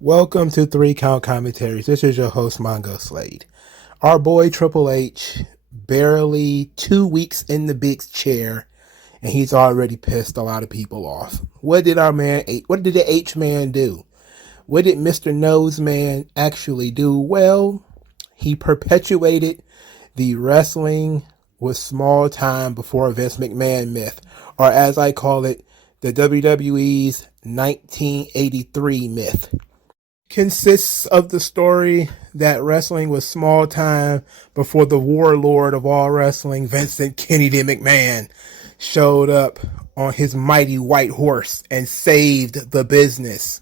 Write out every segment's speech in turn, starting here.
Welcome to 3 Count Commentaries. This is your host, MagMongoSlade. Our boy Triple H, barely 2 weeks in the big chair, and he's already pissed a lot of people off. What did the H man do? What did Mr. Nose Man actually do? Well, he perpetuated the wrestling with small time before Vince McMahon myth, or as I call it, the WWE's 1983 myth. Consists of the story that wrestling was small time before the warlord of all wrestling, Vincent Kennedy McMahon, showed up on his mighty white horse and saved the business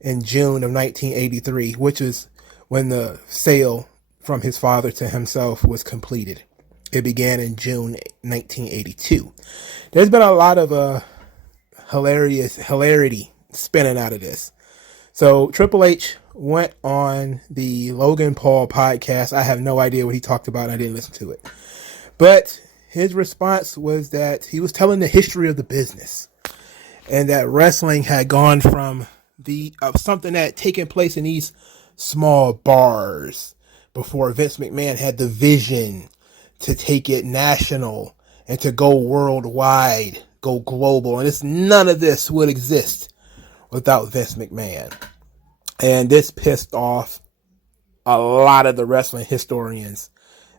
in June of 1983, which is when the sale from his father to himself was completed. It began in June 1982. There's been a lot of hilarity spinning out of this. So Triple H went on the Logan Paul podcast. I have no idea what he talked about. I didn't listen to it. But his response was that he was telling the history of the business and that wrestling had gone from something that had taken place in these small bars before Vince McMahon had the vision to take it national and to go worldwide, go global. And none of this would exist without Vince McMahon. And this pissed off a lot of the wrestling historians.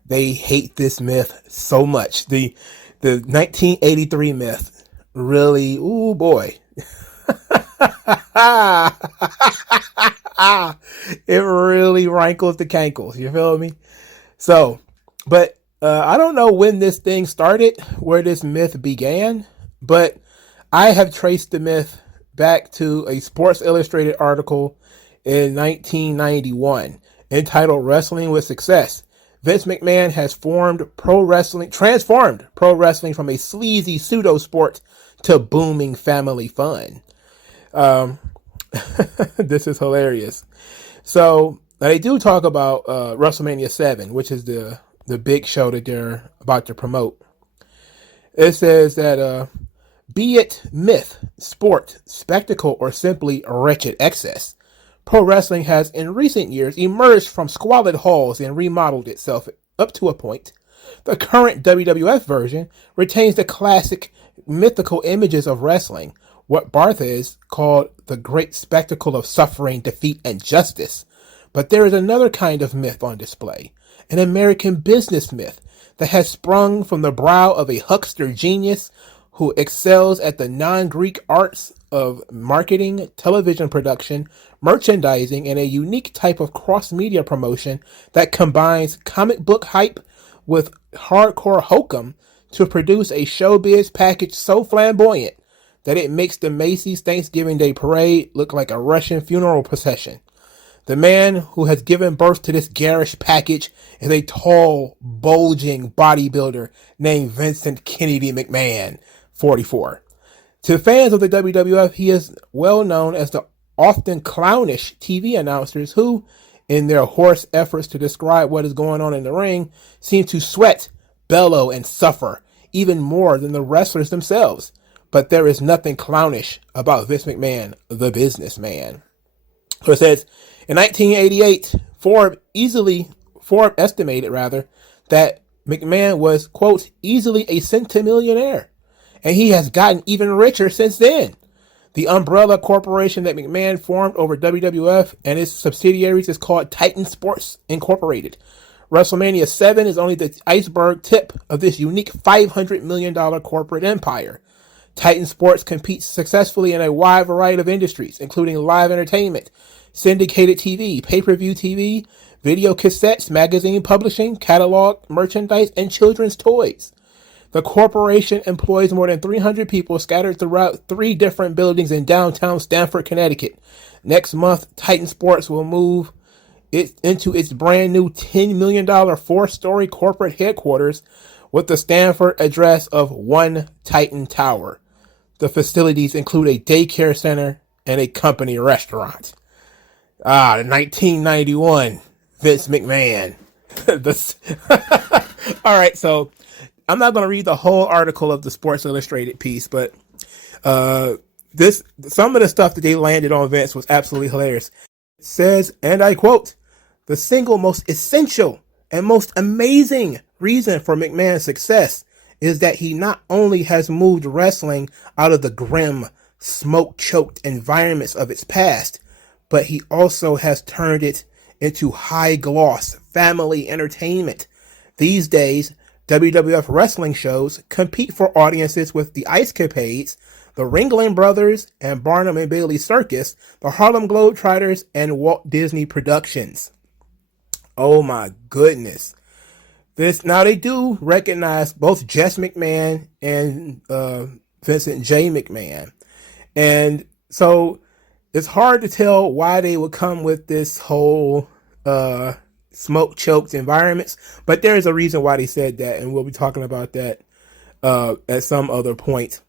They hate this myth so much. The 1983 myth really, ooh boy. It really rankles the cankles. You feel me? So, but I don't know when this thing started, where this myth began, but I have traced the myth back to a Sports Illustrated article in 1991 entitled Wrestling with Success. Vince McMahon has transformed pro wrestling from a sleazy pseudo sport to booming family fun. This is hilarious. So they do talk about WrestleMania 7, which is the big show that they're about to promote. It says that be it myth, sport, spectacle, or simply wretched excess, pro wrestling has in recent years emerged from squalid halls and remodeled itself up to a point. The current WWF version retains the classic mythical images of wrestling, what Bartha is called the great spectacle of suffering, defeat, and justice. But there is another kind of myth on display, an American business myth that has sprung from the brow of a huckster genius who excels at the non-Greek arts of marketing, television production, merchandising, and a unique type of cross-media promotion that combines comic book hype with hardcore hokum to produce a showbiz package so flamboyant that it makes the Macy's Thanksgiving Day Parade look like a Russian funeral procession. The man who has given birth to this garish package is a tall, bulging bodybuilder named Vincent Kennedy McMahon, 44. To fans of the WWF, he is well known as the often clownish TV announcers who, in their hoarse efforts to describe what is going on in the ring, seem to sweat, bellow, and suffer even more than the wrestlers themselves. But there is nothing clownish about Vince McMahon, the businessman. So it says, in 1988, Forbes estimated that McMahon was, quote, easily a centimillionaire. And he has gotten even richer since then. The umbrella corporation that McMahon formed over WWF and its subsidiaries is called Titan Sports Incorporated. WrestleMania 7 is only the iceberg tip of this unique $500 million corporate empire. Titan Sports competes successfully in a wide variety of industries, including live entertainment, syndicated TV, pay-per-view TV, video cassettes, magazine publishing, catalog, merchandise, and children's toys. The corporation employs more than 300 people scattered throughout 3 different buildings in downtown Stamford, Connecticut. Next month, Titan Sports will move into its brand new $10 million 4-story corporate headquarters with the Stamford address of One Titan Tower. The facilities include a daycare center and a company restaurant. The 1991 Vince McMahon. All right, so I'm not going to read the whole article of the Sports Illustrated piece, but this some of the stuff that they landed on Vince was absolutely hilarious. It says, and I quote, "The single most essential and most amazing reason for McMahon's success is that he not only has moved wrestling out of the grim, smoke-choked environments of its past, but he also has turned it into high-gloss family entertainment. These days, WWF wrestling shows compete for audiences with the Ice Capades, the Ringling Brothers and Barnum and Bailey Circus, the Harlem Globetrotters, and Walt Disney Productions." Oh my goodness. Now they do recognize both Jess McMahon and Vincent J. McMahon. And so it's hard to tell why they would come with this whole smoke-choked environments, but there is a reason why they said that, and we'll be talking about that at some other point.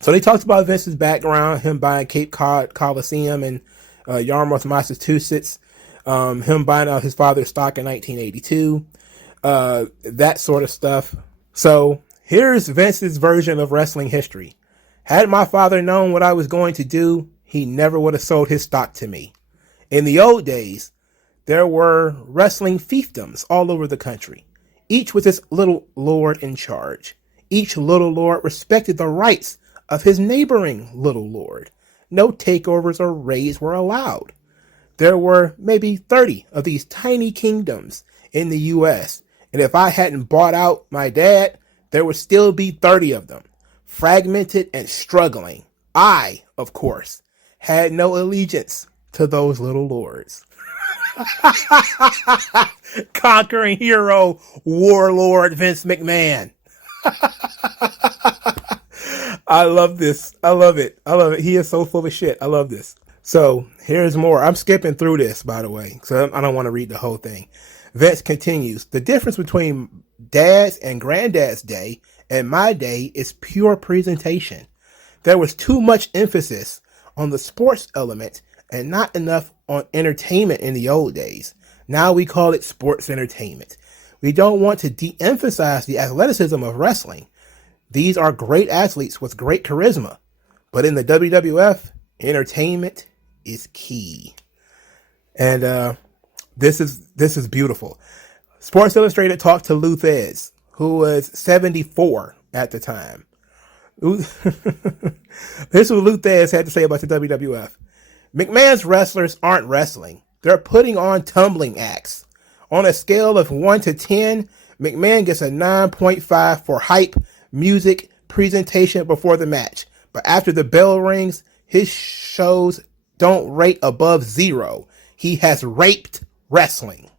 So they talked about Vince's background, him buying Cape Cod Coliseum in Yarmouth, Massachusetts, him buying out his father's stock in 1982, that sort of stuff. So here's Vince's version of wrestling history. "Had my father known what I was going to do, he never would have sold his stock to me. In the old days, there were wrestling fiefdoms all over the country, each with its little lord in charge. Each little lord respected the rights of his neighboring little lord. No takeovers or raids were allowed. There were maybe 30 of these tiny kingdoms in the U.S., and if I hadn't bought out my dad, there would still be 30 of them, fragmented and struggling. I, of course, had no allegiance to those little lords." Conquering hero, warlord Vince McMahon. I love this. I love it. He is so full of shit. I love this. So here's more. I'm skipping through this, by the way, so I don't want to read the whole thing. Vince continues, "The difference between Dad's and Granddad's day and my day is pure presentation. There was too much emphasis on the sports element and not enough on entertainment in the old days. Now we call it sports entertainment. We don't want to de-emphasize the athleticism of wrestling. These are great athletes with great charisma. But in the WWF, entertainment is key." And this is beautiful. Sports Illustrated talked to Lou Thez, who was 74 at the time. This is what Lou Thez had to say about the WWF. "McMahon's wrestlers aren't wrestling. They're putting on tumbling acts. On a scale of 1 to 10, McMahon gets a 9.5 for hype, music, presentation before the match. But after the bell rings, his shows don't rate above 0. He has raped wrestling."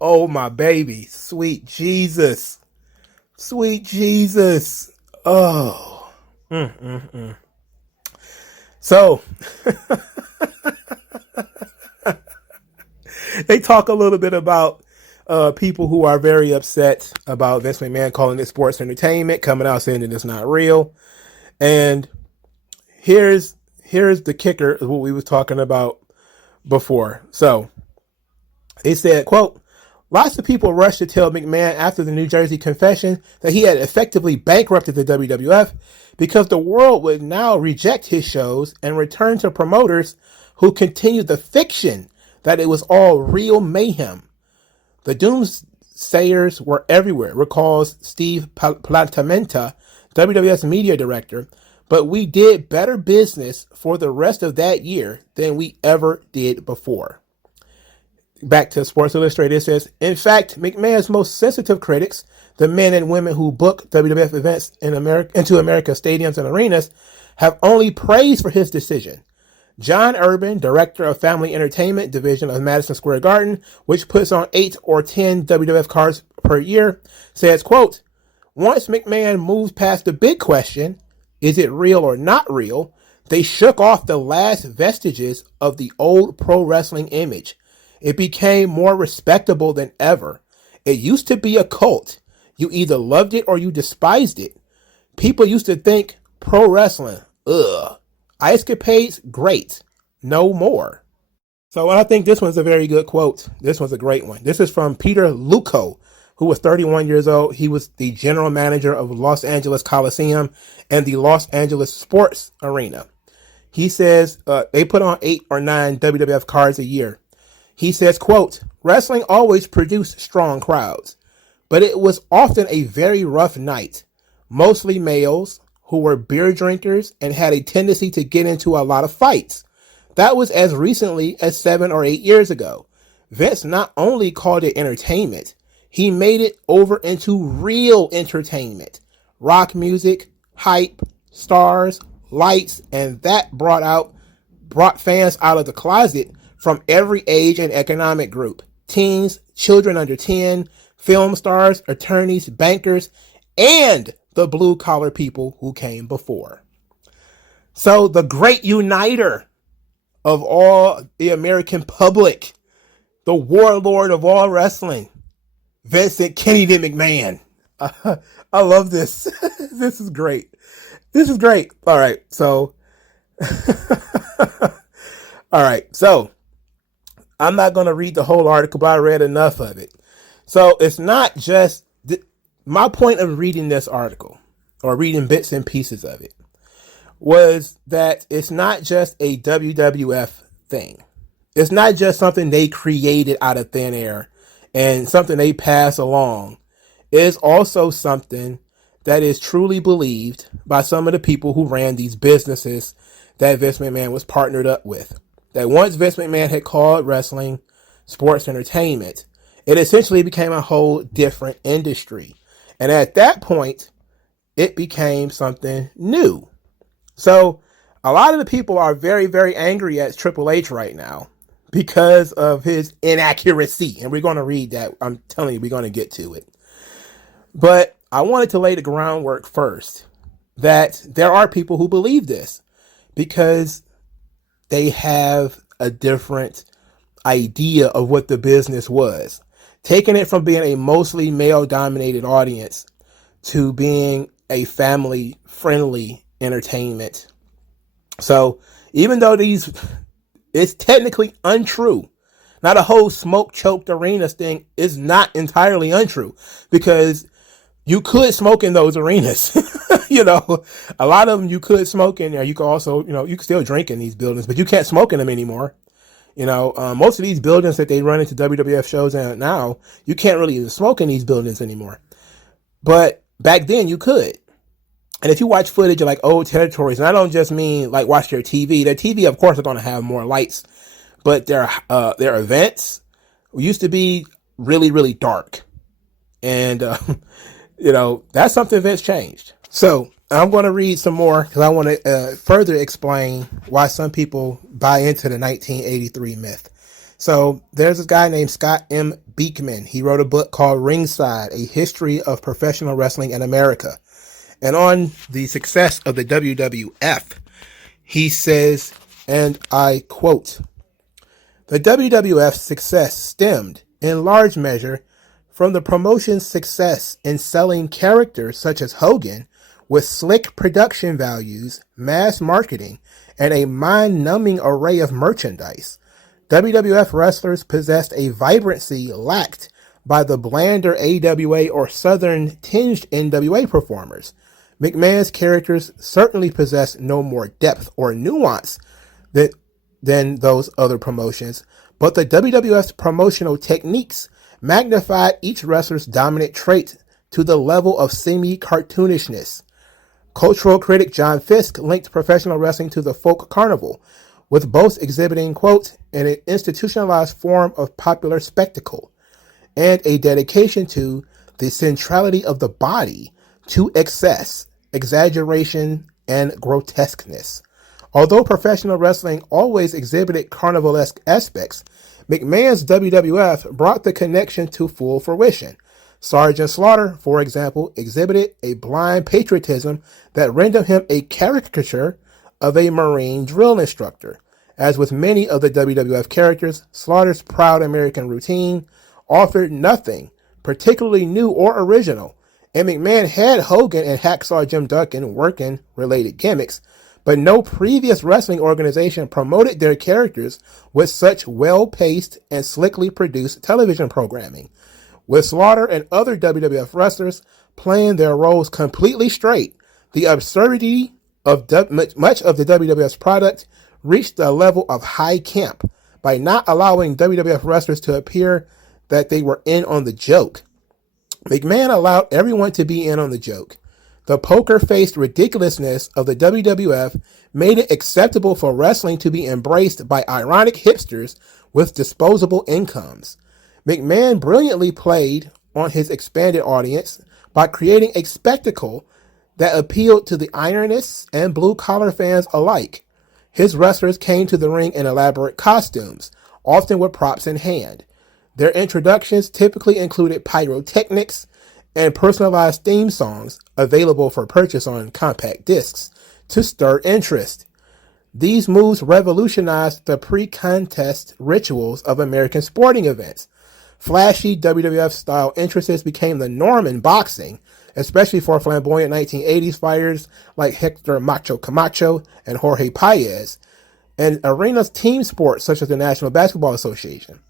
Oh my baby. Sweet Jesus. Sweet Jesus. Oh. So, they talk a little bit about people who are very upset about Vince McMahon calling it sports entertainment, coming out saying that it's not real. And here's the kicker of what we was talking about before. So, they said, quote, "Lots of people rushed to tell McMahon after the New Jersey confession that he had effectively bankrupted the WWF because the world would now reject his shows and return to promoters who continued the fiction that it was all real mayhem. The doomsayers were everywhere," recalls Steve Platamenta, WWF's media director, "but we did better business for the rest of that year than we ever did before." Back to Sports Illustrated, it says, "In fact, McMahon's most sensitive critics, the men and women who book WWF events into America's stadiums and arenas, have only praised for his decision. John Urban, director of Family Entertainment Division of Madison Square Garden, which puts on 8 or 10 WWF cards per year, says, quote, once McMahon moved past the big question, is it real or not real, they shook off the last vestiges of the old pro wrestling image. It became more respectable than ever. It used to be a cult. You either loved it or you despised it. People used to think pro wrestling, ugh. Escapades, great. No more. So I think this one's a very good quote. This one's a great one. This is from Peter Luco, who was 31 years old. He was the general manager of Los Angeles Coliseum and the Los Angeles Sports Arena. He says they put on 8 or 9 WWF cards a year. He says, quote, wrestling always produced strong crowds, but it was often a very rough night. Mostly males who were beer drinkers and had a tendency to get into a lot of fights. That was as recently as 7 or 8 years ago. Vince not only called it entertainment, he made it over into real entertainment. Rock music, hype, stars, lights, and that brought fans out of the closet from every age and economic group. Teens, children under 10, film stars, attorneys, bankers, and the blue-collar people who came before. So the great uniter of all the American public, the warlord of all wrestling, Vincent Kennedy McMahon. I love this. This is great. This is great. All right. So, I'm not going to read the whole article, but I read enough of it. So it's not just my point of reading this article or reading bits and pieces of it was that it's not just a WWF thing. It's not just something they created out of thin air and something they pass along. It's also something that is truly believed by some of the people who ran these businesses that Vince McMahon was partnered up with. That once Vince McMahon had called wrestling sports entertainment, it essentially became a whole different industry. And at that point, it became something new. So a lot of the people are very, very angry at Triple H right now because of his inaccuracy. And we're going to read that. I'm telling you, we're going to get to it. But I wanted to lay the groundwork first that there are people who believe this because they have a different idea of what the business was. Taking it from being a mostly male-dominated audience to being a family-friendly entertainment. So even though it's technically untrue, now the whole smoke-choked arenas thing is not entirely untrue because you could smoke in those arenas. A lot of them you could smoke in there. You could also, you can still drink in these buildings, but you can't smoke in them anymore. Most of these buildings that they run into WWF shows in now, you can't really even smoke in these buildings anymore. But back then you could. And if you watch footage of like old territories, and I don't just mean like watch their TV. Their TV, of course, are going to have more lights, but their events used to be really, really dark. And, that's something Vince changed. So I'm going to read some more because I want to further explain why some people buy into the 1983 myth. So there's this guy named Scott M. Beekman. He wrote a book called Ringside, A History of Professional Wrestling in America. And on the success of the WWF, he says, and I quote, the WWF's success stemmed in large measure from the promotion's success in selling characters such as Hogan with slick production values, mass marketing, and a mind-numbing array of merchandise. WWF wrestlers possessed a vibrancy lacked by the blander AWA or Southern-tinged NWA performers. McMahon's characters certainly possess no more depth or nuance than those other promotions, but the WWF's promotional techniques magnified each wrestler's dominant trait to the level of semi-cartoonishness. Cultural critic John Fisk linked professional wrestling to the folk carnival, with both exhibiting, quote, an institutionalized form of popular spectacle and a dedication to the centrality of the body to excess, exaggeration, and grotesqueness. Although professional wrestling always exhibited carnivalesque aspects, McMahon's WWF brought the connection to full fruition. Sergeant Slaughter, for example, exhibited a blind patriotism that rendered him a caricature of a Marine drill instructor. As with many of the WWF characters, Slaughter's proud American routine offered nothing particularly new or original, and McMahon had Hogan and Hacksaw Jim Duggan working related gimmicks, but no previous wrestling organization promoted their characters with such well-paced and slickly produced television programming. With Slaughter and other WWF wrestlers playing their roles completely straight, the absurdity of much of the WWF's product reached a level of high camp by not allowing WWF wrestlers to appear that they were in on the joke. McMahon allowed everyone to be in on the joke. The poker-faced ridiculousness of the WWF made it acceptable for wrestling to be embraced by ironic hipsters with disposable incomes. McMahon brilliantly played on his expanded audience by creating a spectacle that appealed to the ironists and blue-collar fans alike. His wrestlers came to the ring in elaborate costumes, often with props in hand. Their introductions typically included pyrotechnics and personalized theme songs available for purchase on compact discs to stir interest. These moves revolutionized the pre-contest rituals of American sporting events. Flashy WWF-style entrances became the norm in boxing, especially for flamboyant 1980s fighters like Hector Macho Camacho and Jorge Paez, and arena team sports such as the National Basketball Association.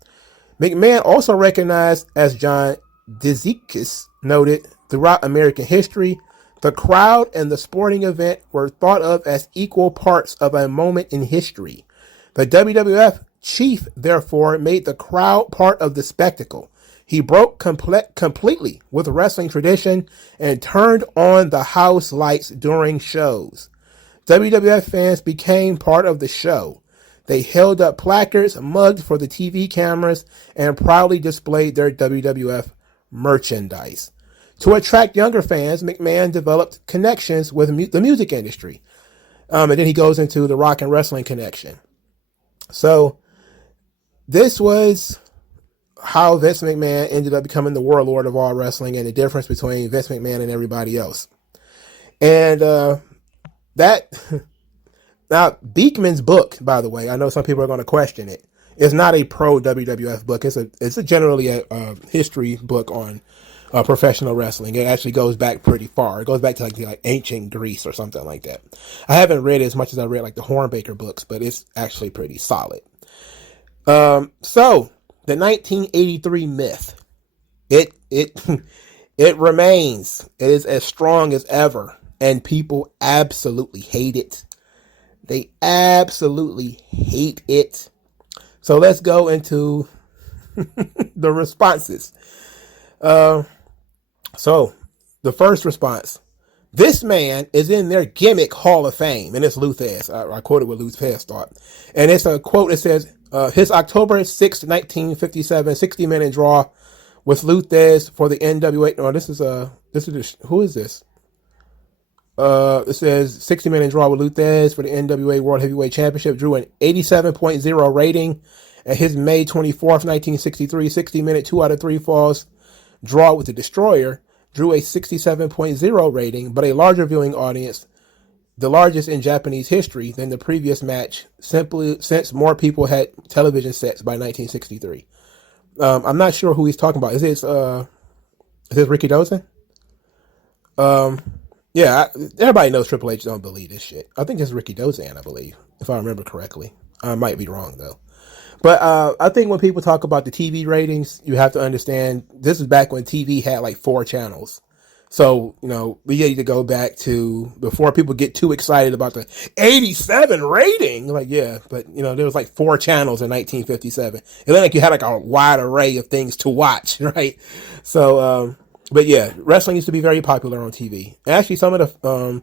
McMahon also recognized, as John Dizikis noted, throughout American history, the crowd and the sporting event were thought of as equal parts of a moment in history. The WWF chief, therefore, made the crowd part of the spectacle. He broke completely with wrestling tradition and turned on the house lights during shows. WWF fans became part of the show. They held up placards, mugged for the TV cameras, and proudly displayed their WWF merchandise. To attract younger fans, McMahon developed connections with the music industry. And then he goes into the rock and wrestling connection. So this was how Vince McMahon ended up becoming the warlord of all wrestling and the difference between Vince McMahon and everybody else. And now, Beekman's book, by the way, I know some people are going to question it. It's not a pro WWF book. It's generally a history book on professional wrestling. It actually goes back pretty far. It goes back to like ancient Greece or something like that. I haven't read it as much as I read like the Hornbaker books, but it's actually pretty solid. So the 1983 myth, it remains. It is as strong as ever, and people absolutely hate it. They absolutely hate it. So let's go into the responses. So the first response: this man is in their gimmick Hall of Fame, and it's Luthez. I quoted what Luthez thought, and it's a quote. It says, "His October 6th, 1957 60-minute draw with Luthez for the NWA." Oh, who is this? It says 60-minute draw with Luthez for the NWA World Heavyweight Championship drew an 87.0 rating. At his May 24th, 1963 60-minute 2 out of 3 falls draw with the Destroyer drew a 67.0 rating, but a larger viewing audience, the largest in Japanese history, than the previous match, simply since more people had television sets by 1963. I'm not sure who he's talking about. Is this Ricky Dozen? Yeah, everybody knows Triple H don't believe this shit. I think it's Ricky Dozan, I believe, if I remember correctly. I might be wrong, though. But I think when people talk about the TV ratings, you have to understand this is back when TV had like 4 channels. So, we need to go back to before people get too excited about the 87 rating. Like, yeah, but, there was like 4 channels in 1957. And then you had like a wide array of things to watch, right? So, but yeah, wrestling used to be very popular on TV. Actually, some of the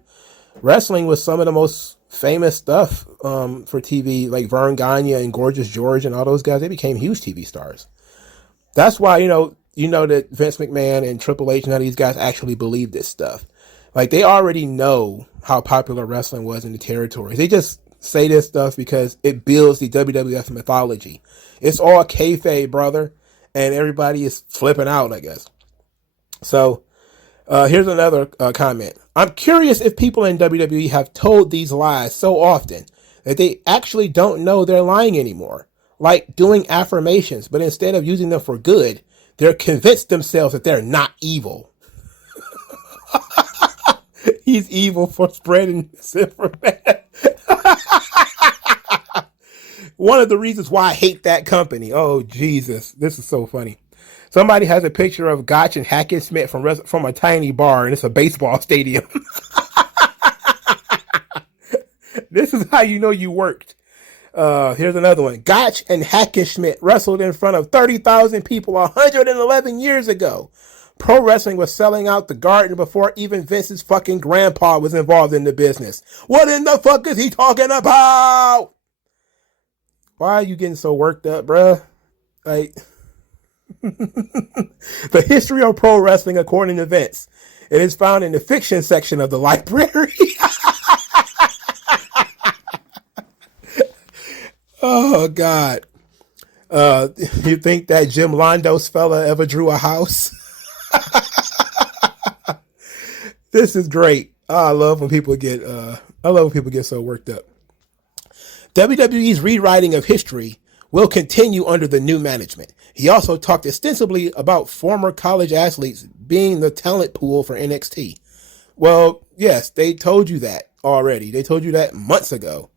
wrestling was some of the most famous stuff for TV, like Vern Gagne and Gorgeous George and all those guys. They became huge TV stars. That's why, that Vince McMahon and Triple H and all these guys actually believe this stuff. Like, they already know how popular wrestling was in the territories. They just say this stuff because it builds the WWF mythology. It's all kayfabe, brother, and everybody is flipping out, I guess. So, here's another comment. I'm curious if people in WWE have told these lies so often that they actually don't know they're lying anymore. Like doing affirmations, but instead of using them for good, they're convinced themselves that they're not evil. He's evil for spreading this information. One of the reasons why I hate that company. Oh, Jesus. This is so funny. Somebody has a picture of Gotch and Hackenschmidt from a tiny bar, and it's a baseball stadium. This is how you know you worked. Here's another one. Gotch and Hackenschmidt wrestled in front of 30,000 people 111 years ago. Pro wrestling was selling out the Garden before even Vince's fucking grandpa was involved in the business. What in the fuck is he talking about? Why are you getting so worked up, bruh? Like, the history of pro wrestling according to Vince. It is found in the fiction section of the library. Oh, God. You think that Jim Londos fella ever drew a house? This is great. I love when people get so worked up. WWE's rewriting of history will continue under the new management. He also talked extensively about former college athletes being the talent pool for NXT. Well, yes, they told you that already. They told you that months ago.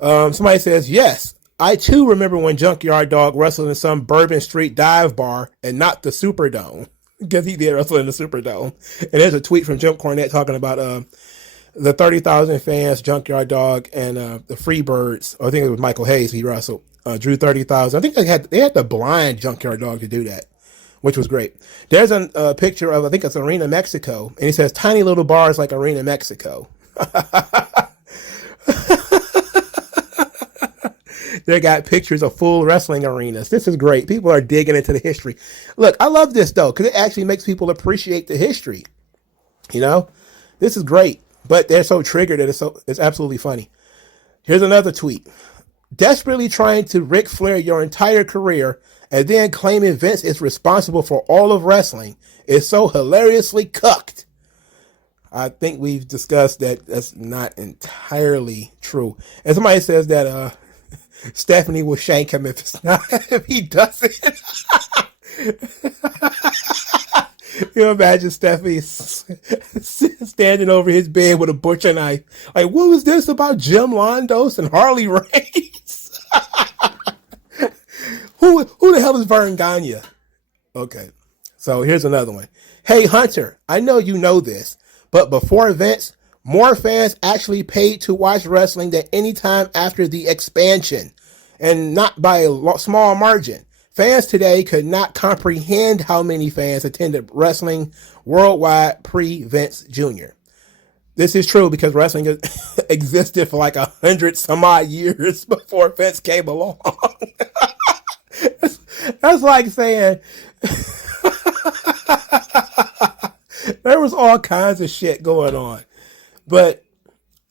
Somebody says, yes, I too remember when Junkyard Dog wrestled in some Bourbon Street dive bar and not the Superdome. Because he did wrestle in the Superdome. And there's a tweet from Jim Cornette talking about the 30,000 fans, Junkyard Dog, and the Freebirds. I think it was Michael Hayes he wrestled. Drew 30,000. I think they had to blind Junkyard Dog to do that, which was great. There's a picture of, I think it's Arena Mexico, and he says tiny little bars like Arena Mexico. They got pictures of full wrestling arenas. This is great. People are digging into the history. Look, I love this though, because it actually makes people appreciate the history. You know, this is great, but they're so triggered that it's absolutely funny. Here's another tweet. Desperately trying to Ric Flair your entire career and then claiming Vince is responsible for all of wrestling is so hilariously cucked. I think we've discussed that that's not entirely true. And somebody says that Stephanie will shank him if he doesn't. You imagine Stephanie standing over his bed with a butcher knife. Like, what was this about Jim Londos and Harley Race? Who the hell is Vern Gagne? Okay, so here's another one. Hey, Hunter, I know you know this, but before Vince, more fans actually paid to watch wrestling than any time after the expansion, and not by a small margin. Fans today could not comprehend how many fans attended wrestling worldwide pre-Vince Jr. This is true because wrestling existed for like 100 some odd years before Vince came along. That's like saying there was all kinds of shit going on. But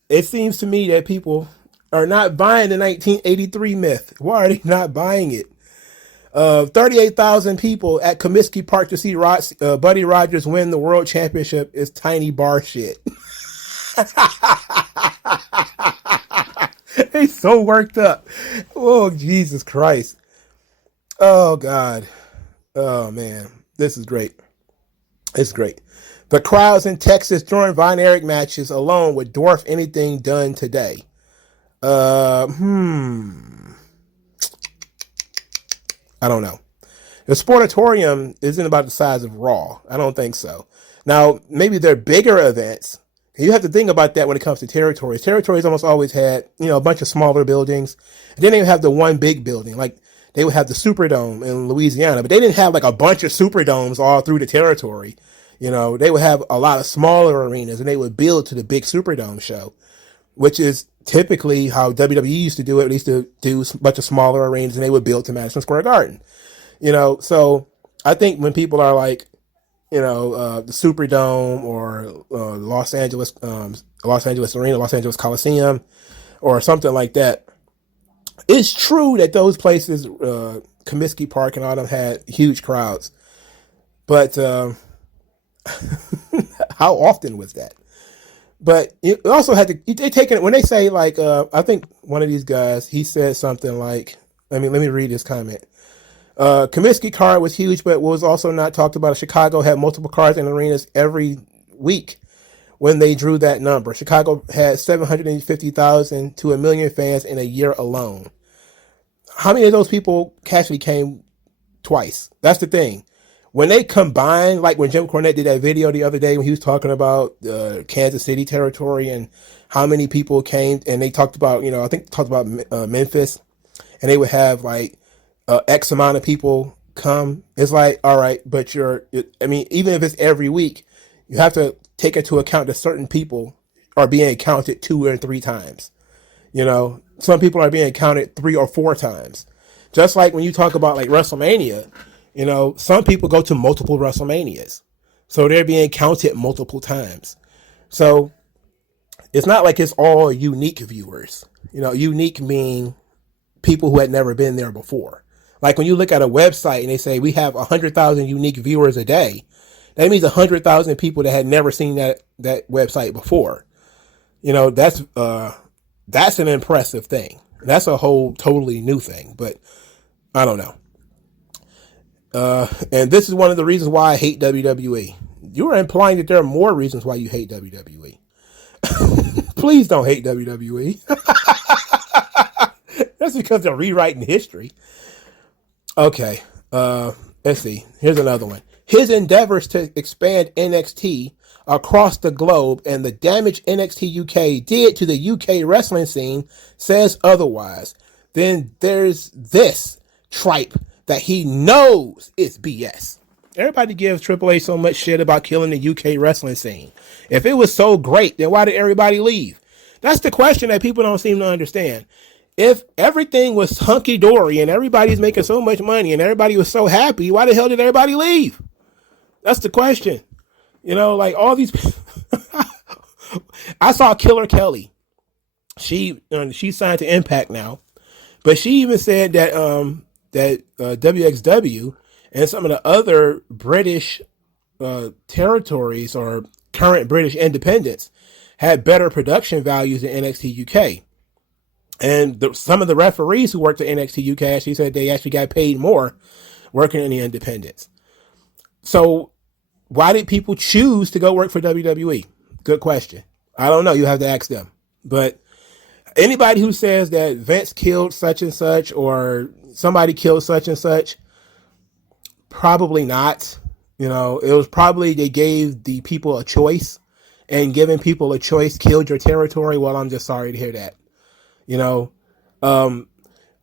it seems to me that people are not buying the 1983 myth. Why are they not buying it? 38,000 people at Comiskey Park to see Buddy Rogers win the world championship is tiny bar shit. He's so worked up. Oh, Jesus Christ. Oh, God. Oh, man. This is great. It's great. The crowds in Texas during Von Erich matches alone would dwarf anything done today. I don't know. The Sportatorium isn't about the size of Raw. I don't think so. Now, maybe they're bigger events. You have to think about that when it comes to territories. Territories almost always had, a bunch of smaller buildings. And then they would have the one big building. Like, they would have the Superdome in Louisiana, but they didn't have like a bunch of Superdomes all through the territory. They would have a lot of smaller arenas and they would build to the big Superdome show, which is typically how WWE used to do it. They used to do a bunch of smaller arenas and they would build to Madison Square Garden. So I think when people are like, the Superdome or Los Angeles Arena, Los Angeles Coliseum, or something like that, it's true that those places, Comiskey Park and all them, had huge crowds. But how often was that? But it also had to, they take it when they say like, I think one of these guys, he said something like, let me read his comment. Comiskey card was huge, but was also not talked about. Chicago had multiple cards in arenas every week when they drew that number. Chicago had 750,000 to 1 million fans in a year alone. how many of those people actually came twice? That's the thing. When they combine, like when Jim Cornette did that video the other day when he was talking about Kansas City territory and how many people came, and they talked about, I think talked about Memphis, and they would have like X amount of people come. It's like, all right, but even if it's every week, you have to take into account that certain people are being counted 2 or 3 times. Some people are being counted 3 or 4 times. Just like when you talk about like WrestleMania, some people go to multiple WrestleManias. So they're being counted multiple times. So it's not like it's all unique viewers. Unique meaning people who had never been there before. Like when you look at a website and they say we have 100,000 unique viewers a day, that means 100,000 people that had never seen that website before. That's an impressive thing. That's a whole totally new thing, but I don't know. And this is one of the reasons why I hate WWE. You are implying that there are more reasons why you hate WWE. Please don't hate WWE. That's because they're rewriting history. Okay, let's see. Here's another one. His endeavors to expand NXT across the globe and the damage NXT UK did to the UK wrestling scene says otherwise. Then there's this tripe that he knows is BS. Everybody gives Triple H so much shit about killing the UK wrestling scene. If it was so great, then why did everybody leave? That's the question that people don't seem to understand. If everything was hunky-dory and everybody's making so much money and everybody was so happy, why the hell did everybody leave? That's the question. Like all these I saw Killer Kelly. She signed to Impact now, but she even said that WXW and some of the other British territories or current British independents had better production values than NXT UK. And some of the referees who worked at NXT UK actually said they actually got paid more working in the independents. So why did people choose to go work for WWE? Good question. I don't know. You have to ask them. But anybody who says that Vince killed such and such or somebody killed such and such, probably not. It was probably they gave the people a choice, and giving people a choice killed your territory. Well, I'm just sorry to hear that.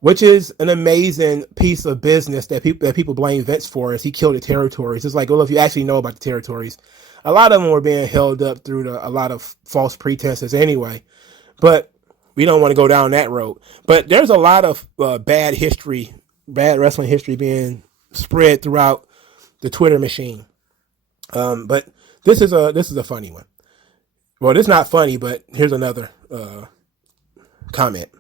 Which is an amazing piece of business that people blame Vince for, is he killed the territories. It's like, well, if you actually know about the territories, a lot of them were being held up through a lot of false pretenses anyway. But we don't want to go down that road. But there's a lot of bad wrestling history being spread throughout the Twitter machine. But this is a funny one. Well, it's not funny, but here's another comment.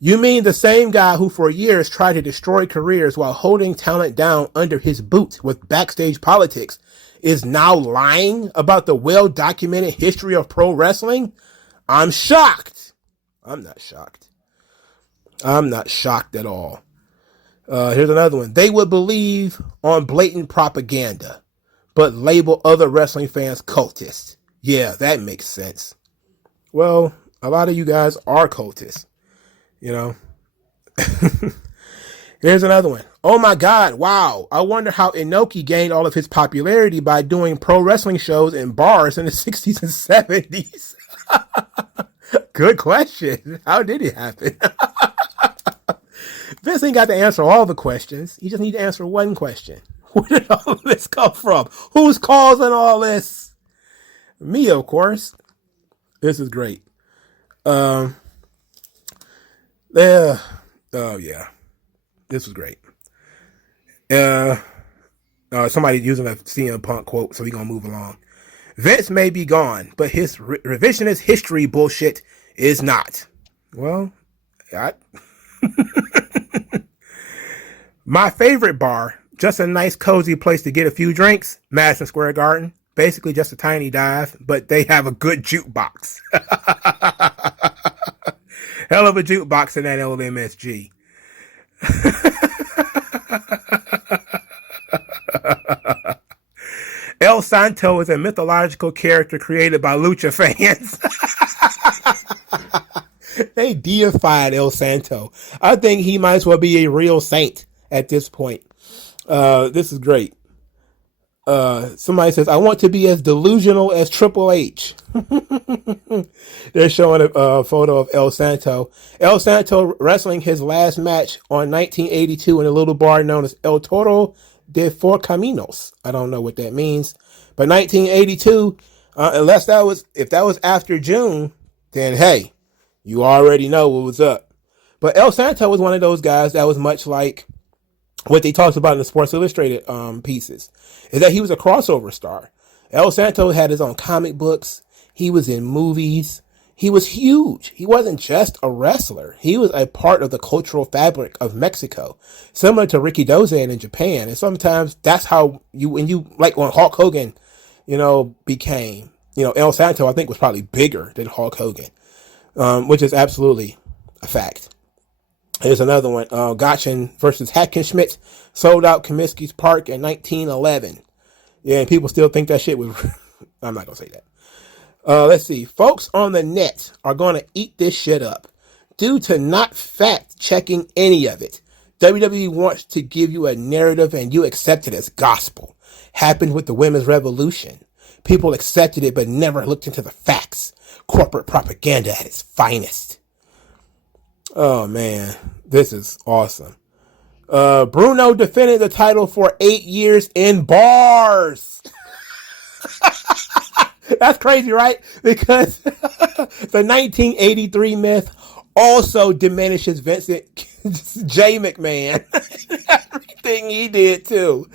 You mean the same guy who for years tried to destroy careers while holding talent down under his boot with backstage politics is now lying about the well-documented history of pro wrestling? I'm shocked. I'm not shocked. I'm not shocked at all. Here's another one. They would believe on blatant propaganda, but label other wrestling fans cultists. Yeah, that makes sense. Well, a lot of you guys are cultists. Here's another one. Oh my God, wow. I wonder how Inoki gained all of his popularity by doing pro wrestling shows in bars in the 60s and 70s. Good question. How did it happen? Vince ain't got to answer all the questions. You just need to answer one question. Where did all of this come from? Who's causing all this? Me, of course. This is great. Yeah. Oh yeah. This was great. Somebody using a CM Punk quote, so we're gonna move along. Vince may be gone, but his revisionist history bullshit is not. Well, my favorite bar, just a nice cozy place to get a few drinks, Madison Square Garden. Basically just a tiny dive, but they have a good jukebox. Hell of a jukebox in that old MSG. El Santo is a mythological character created by lucha fans. They deified El Santo. I think he might as well be a real saint at this point. This is great. Somebody says, I want to be as delusional as Triple H. They're showing a photo of El Santo. El Santo wrestling his last match on 1982 in a little bar known as El Toro de Four Caminos. I don't know what that means. But 1982, if that was after June, then hey, you already know what was up. But El Santo was one of those guys that was much like what they talked about in the Sports Illustrated pieces, is that he was a crossover star. El Santo had his own comic books. He was in movies. He was huge. He wasn't just a wrestler. He was a part of the cultural fabric of Mexico, similar to Ricky Dozan in Japan. And sometimes that's how when Hulk Hogan, became, El Santo, I think, was probably bigger than Hulk Hogan, which is absolutely a fact. Here's another one. Gotchen versus Hackenschmidt sold out Comiskey's Park in 1911. Yeah, and people still think that shit was... I'm not going to say that. Let's see. Folks on the net are going to eat this shit up due to not fact-checking any of it. WWE wants to give you a narrative and you accept it as gospel. Happened with the women's revolution. People accepted it but never looked into the facts. Corporate propaganda at its finest. Oh, man. This is awesome. Bruno defended the title for 8 years in bars. That's crazy, right? Because the 1983 myth also diminishes Vincent J. McMahon. Everything he did, too.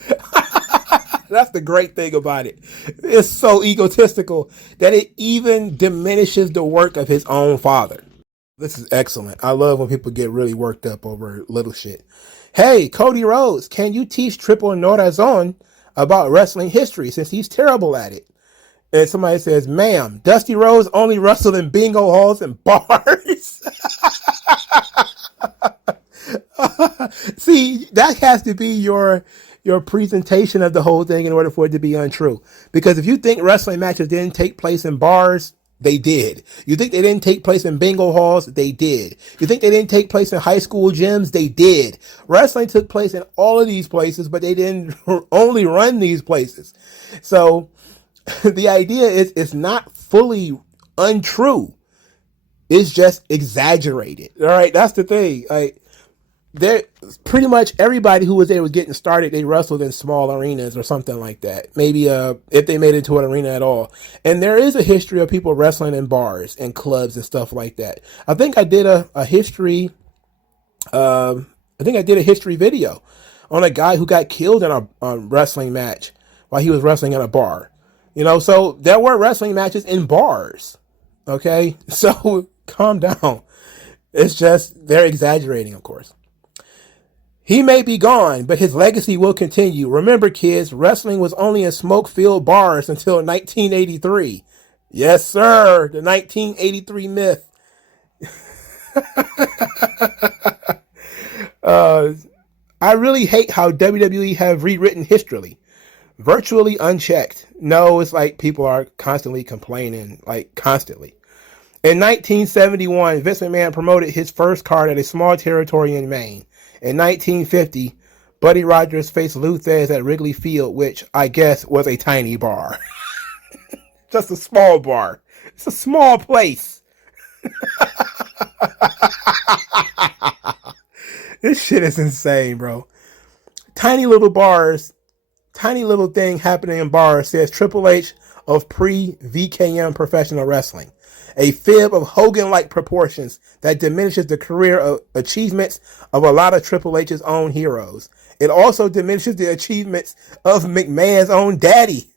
That's the great thing about it. It's so egotistical that it even diminishes the work of his own father. This is excellent. I love when people get really worked up over little shit. Hey, Cody Rhodes, can you teach Triple Norazon about wrestling history since he's terrible at it? And somebody says, ma'am, Dusty Rhodes only wrestled in bingo halls and bars. See, that has to be your presentation of the whole thing in order for it to be untrue. Because if you think wrestling matches didn't take place in bars, they did. You think they didn't take place in bingo halls? They did. You think they didn't take place in high school gyms? They did. Wrestling took place in all of these places, but they didn't only run these places. So the idea is it's not fully untrue. It's just exaggerated. All right, that's the thing. There, pretty much everybody who was there was getting started. They wrestled in small arenas or something like that. Maybe if they made it to an arena at all. And there is a history of people wrestling in bars and clubs and stuff like that. I think I did a history. I think I did a history video on a guy who got killed in a wrestling match while he was wrestling in a bar. So there were wrestling matches in bars. Okay, so calm down. It's just they're exaggerating, of course. He may be gone, but his legacy will continue. Remember, kids, wrestling was only in smoke-filled bars until 1983. Yes, sir, the 1983 myth. I really hate how WWE have rewritten history. Virtually unchecked. No, it's like people are constantly complaining, constantly. In 1971, Vince McMahon promoted his first card at a small territory in Maine. In 1950, Buddy Rogers faced Lou Thesz at Wrigley Field, which I guess was a tiny bar. Just a small bar. It's a small place. This shit is insane, bro. Tiny little bars, tiny little thing happening in bars, says Triple H of pre-VKM professional wrestling. A fib of Hogan-like proportions that diminishes the career achievements of a lot of Triple H's own heroes. It also diminishes the achievements of McMahon's own daddy.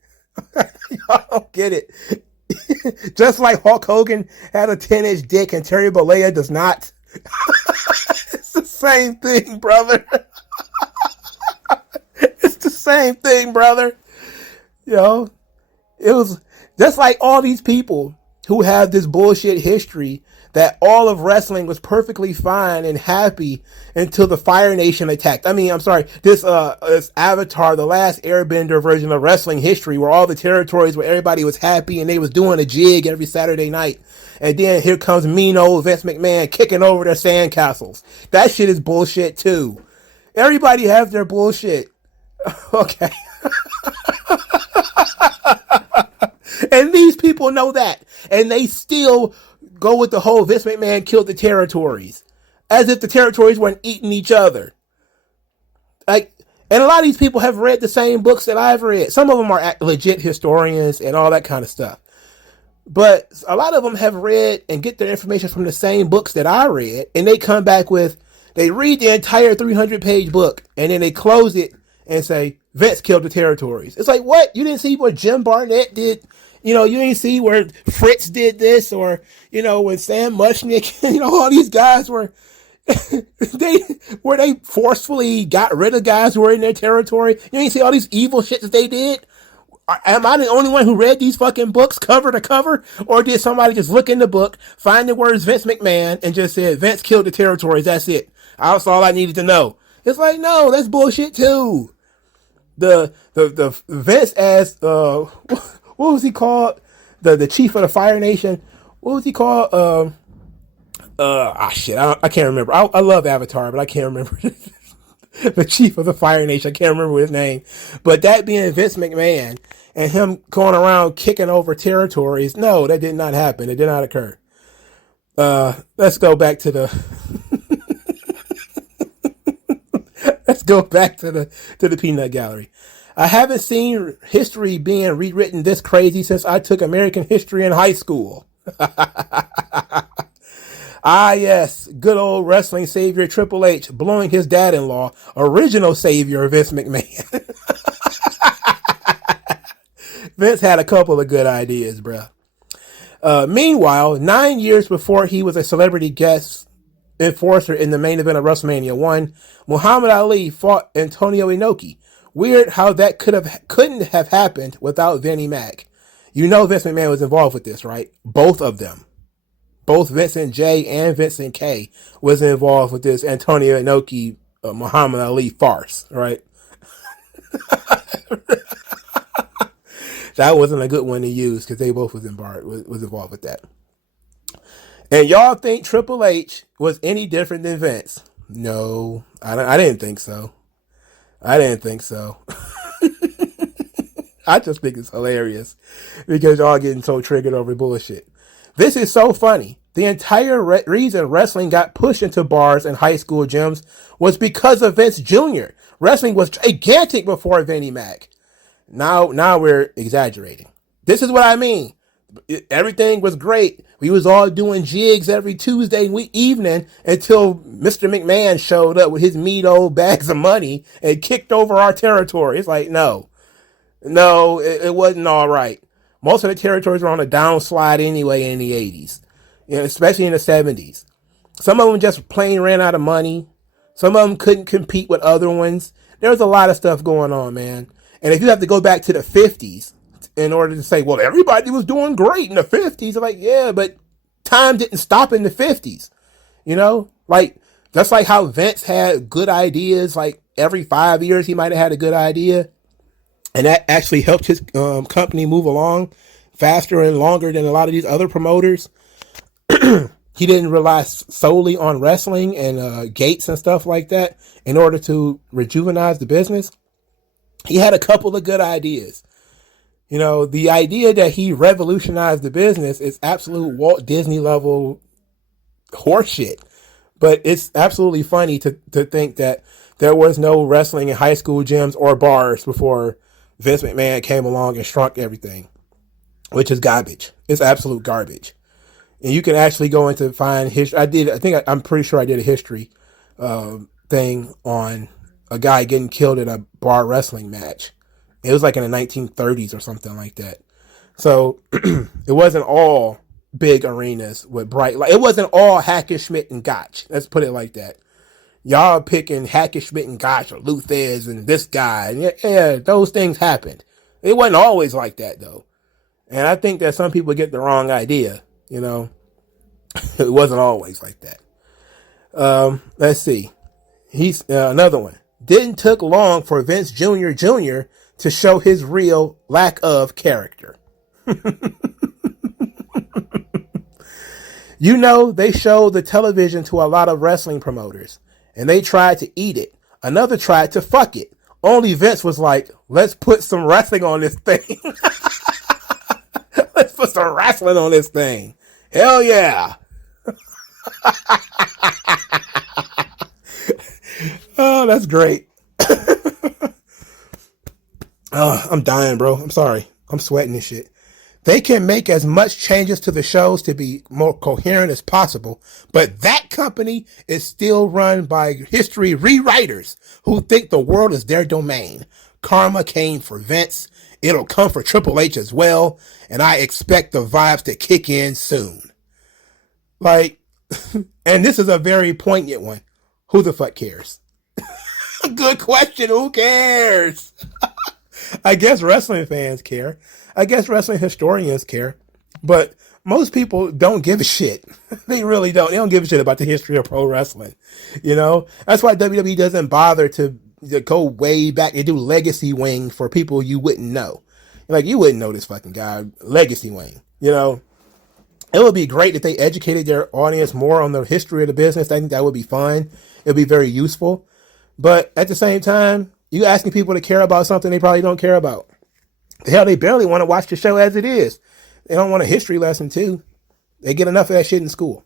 Y'all don't get it. Just like Hulk Hogan had a 10-inch dick and Terry Bollea does not. It's the same thing, brother. It's the same thing, brother. It was just like all these people who have this bullshit history that all of wrestling was perfectly fine and happy until the Fire Nation attacked. I mean, I'm sorry, this Avatar, the last Airbender version of wrestling history, where all the territories where everybody was happy and they was doing a jig every Saturday night. And then here comes mean old Vince McMahon kicking over their sandcastles. That shit is bullshit too. Everybody has their bullshit. Okay. And these people know that. And they still go with the whole Vince McMahon killed the territories. As if the territories weren't eating each other. Like, and a lot of these people have read the same books that I've read. Some of them are legit historians and all that kind of stuff. But a lot of them have read and get their information from the same books that I read. And they come back with, they read the entire 300-page book. And then they close it and say, Vince killed the territories. It's like, what? You didn't see what Jim Barnett did? You know, you didn't see where Fritz did this, or, you know, when Sam Mushnick, you know, all these guys were, they forcefully got rid of guys who were in their territory. You didn't see all these evil shit that they did? Am I the only one who read these fucking books cover to cover? Or did somebody just look in the book, find the words Vince McMahon, and just said, Vince killed the territories, that's it. That's all I needed to know. It's like, no, that's bullshit too. The Vince as, what was he called? The chief of the Fire Nation. What was he called? Shit, I can't remember. I love Avatar, but I can't remember the chief of the Fire Nation. I can't remember his name. But that being Vince McMahon and him going around kicking over territories, no, that did not happen. It did not occur. Let's go back to the let's go back to the peanut gallery. I haven't seen history being rewritten this crazy since I took American history in high school. Ah, yes, good old wrestling savior Triple H blowing his dad-in-law, original savior Vince McMahon. Vince had a couple of good ideas, bruh. Meanwhile, 9 years before he was a celebrity guest enforcer in the main event of WrestleMania 1, Muhammad Ali fought Antonio Inoki. Weird how that couldn't have happened without Vinnie Mac. You know Vince McMahon was involved with this, right? Both of them. Both Vincent J and Vincent K was involved with this Antonio Inoki Muhammad Ali farce, right? That wasn't a good one to use because they both was involved with that. And y'all think Triple H was any different than Vince? No, I didn't think so. I didn't think so. I just think it's hilarious because y'all getting so triggered over bullshit. This is so funny. The entire reason wrestling got pushed into bars and high school gyms was because of Vince Jr. Wrestling was gigantic before Vinnie Mac. Now we're exaggerating. This is what I mean. Everything was great. We was all doing jigs every Tuesday evening until Mr. McMahon showed up with his meat old bags of money and kicked over our territory. It's like, no, it wasn't all right. Most of the territories were on a downslide anyway in the 80s, you know, especially in the 70s. Some of them just plain ran out of money. Some of them couldn't compete with other ones. There was a lot of stuff going on, man. And if you have to go back to the 50s, in order to say, well, everybody was doing great in the 50s. I'm like, yeah, but time didn't stop in the 50s. You know, like, just like how Vince had good ideas, like every 5 years he might have had a good idea. And that actually helped his company move along faster and longer than a lot of these other promoters. He didn't rely solely on wrestling and gates and stuff like that in order to rejuvenize the business. He had a couple of good ideas. You know, the idea that he revolutionized the business is absolute Walt Disney level horseshit. But it's absolutely funny to think that there was no wrestling in high school gyms or bars before Vince McMahon came along and shrunk everything, which is garbage. It's absolute garbage. And you can actually go into find history. I'm pretty sure I did a history thing on a guy getting killed in a bar wrestling match. It was like in the 1930s or something like that. So it wasn't all big arenas with bright light. It wasn't all Hackenschmidt and Gotch. Let's put it like that. Y'all picking Hackenschmidt and Gotch or Luthez and this guy. And yeah, those things happened. It wasn't always like that though. And I think that some people get the wrong idea, you know. It wasn't always like that. Let's see. He's another one. Didn't took long for Vince Jr. to show his real lack of character. You know, they showed the television to a lot of wrestling promoters, and they tried to eat it. Another tried to fuck it. Only Vince was like, let's put some wrestling on this thing. Let's put some wrestling on this thing. Hell yeah. Oh, that's great. Oh, I'm dying, bro. I'm sorry. I'm sweating this shit. They can make as much changes to the shows to be more coherent as possible, but that company is still run by history rewriters who think the world is their domain. Karma came for Vince. It'll come for Triple H as well, and I expect the vibes to kick in soon. Like, and this is a very poignant one. Who the fuck cares? Good question. Who cares? I guess wrestling fans care. I guess wrestling historians care. But most people don't give a shit. They really don't. They don't give a shit about the history of pro wrestling. You know? That's why WWE doesn't bother to go way back and do Legacy Wing for people you wouldn't know. Like, you wouldn't know this fucking guy. Legacy Wing. You know? It would be great if they educated their audience more on the history of the business. I think that would be fun. It would be very useful. But at the same time, you asking people to care about something they probably don't care about. Hell, they barely want to watch the show as it is. They don't want a history lesson too. They get enough of that shit in school.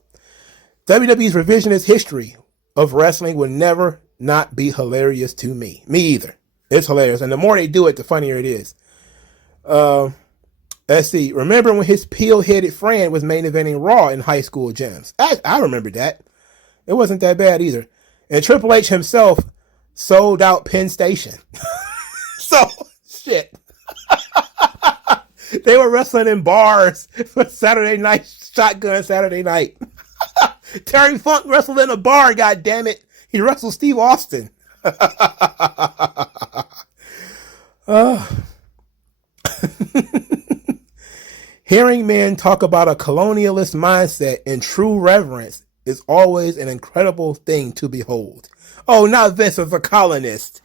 WWE's revisionist history of wrestling will never not be hilarious to me. Me either. It's hilarious. And the more they do it, the funnier it is. Let's see. Remember when his peel-headed friend was main eventing Raw in high school gyms? I remember that. It wasn't that bad either. And Triple H himself sold out Penn Station. So, shit. They were wrestling in bars for Saturday night, Shotgun Saturday night. Terry Funk wrestled in a bar, goddammit. He wrestled Steve Austin. Hearing men talk about a colonialist mindset and true reverence is always an incredible thing to behold. Oh, not Vince is a colonist.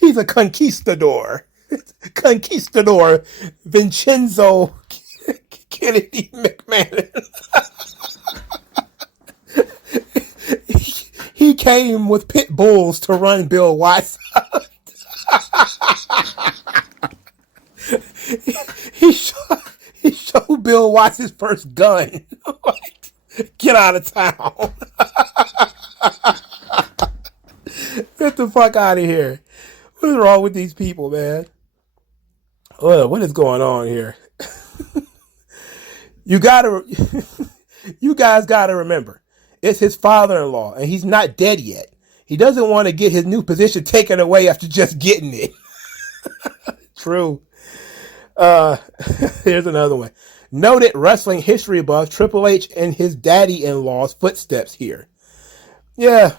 He's a conquistador. Conquistador Vincenzo Kennedy McMahon. He came with pit bulls to run Bill Watts. He showed Bill Watts his first gun. Like, get out of town. Get the fuck out of here. What is wrong with these people, man? What is going on here? You guys gotta remember, it's his father-in-law, and he's not dead yet. He doesn't want to get his new position taken away after just getting it. True. Here's another one. Noted wrestling history buff Triple H and his daddy-in-law's footsteps here. Yeah.